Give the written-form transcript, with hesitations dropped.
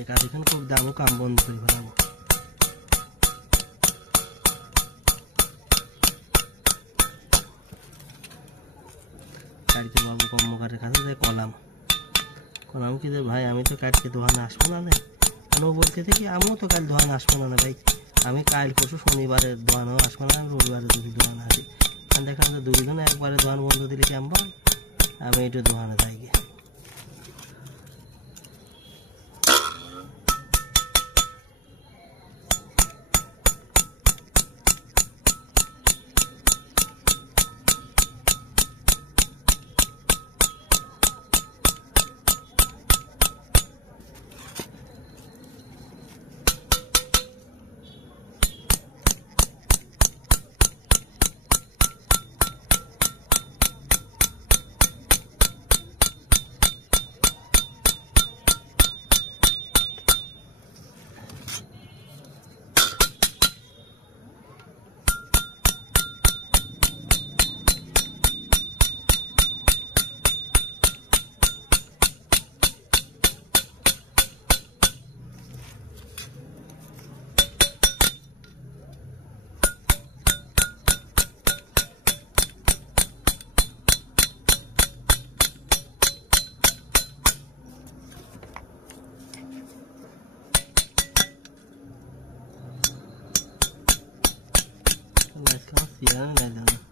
একাধিখান খুব দামও কাম বন্ধ করে ফেলাবো। কালকে বাবু কর্মকারের কাছে যে কলাম কি যে ভাই আমি তো কালকে দোকানে আসবো না রে। ও বলতে থেকে আমিও তো কাল দোকানে আসবো না ভাই, আমি কাল পরশু শনিবারের দোকানেও আসবো না, আমি রবিবারে দুটি দোকানে আসি। আর দেখা যাচ্ছে দুইজনে একবারে দোকান বন্ধ দিলে কেমন, আমি একটু দোকানে যাই গিয়ে। Let's go see